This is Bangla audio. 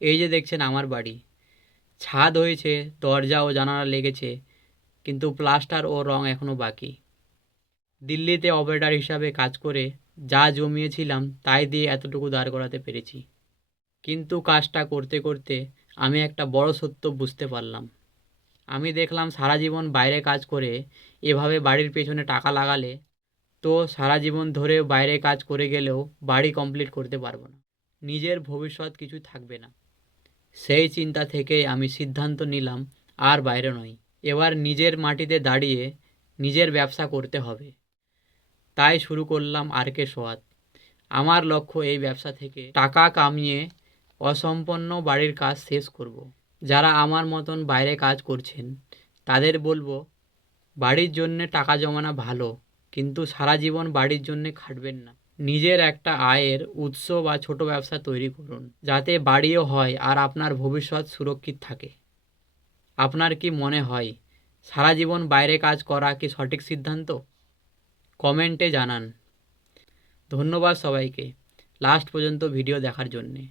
এই যে দেখছেন আমার বাড়ি, ছাদ হয়েছে, দরজা ও জানালা লেগেছে, কিন্তু প্লাস্টার ও রং এখনো বাকি। দিল্লিতে অপারেটর হিসাবে কাজ করে যা জমিয়েছিলাম তাই দিয়ে এতটুকু দাঁড় করাতে পেরেছি। কিন্তু কাজটা করতে করতে আমি একটা বড় সত্য বুঝতে পারলাম। আমি দেখলাম সারা জীবন বাইরে কাজ করে এভাবে বাড়ির পেছনে টাকা লাগালে তো সারা জীবন ধরে বাইরে কাজ করে গেলেও বাড়ি কমপ্লিট করতে পারবো না, নিজের ভবিষ্যৎ কিছু থাকবে না। সেই চিন্তা থেকেই আমি সিদ্ধান্ত নিলাম আর বাইরে নয়, এবার নিজের মাটিতে দাঁড়িয়ে নিজের ব্যবসা করতে হবে। তাই শুরু করলাম আর কে সোয়াদ। আমার লক্ষ্য এই ব্যবসা থেকে টাকা কামিয়ে অসম্পন্ন বাড়ির কাজ শেষ করব। যারা আমার মতন বাইরে কাজ করছেন তাদের বলবো, বাড়ির জন্যে টাকা জমানো ভালো, কিন্তু সারা জীবন বাড়ির জন্যে খাটবেন না। নিজের একটা আয়ের উৎস বা ছোট ব্যবসা তৈরি করুন, যাতে বাড়িও হয় আর আপনার ভবিষ্যৎ সুরক্ষিত থাকে। আপনার কি মনে হয় সারা জীবন বাইরে কাজ করা কি সঠিক সিদ্ধান্ত? কমেন্টে জানান। ধন্যবাদ সবাইকে লাস্ট পর্যন্ত ভিডিও দেখার জন্যে।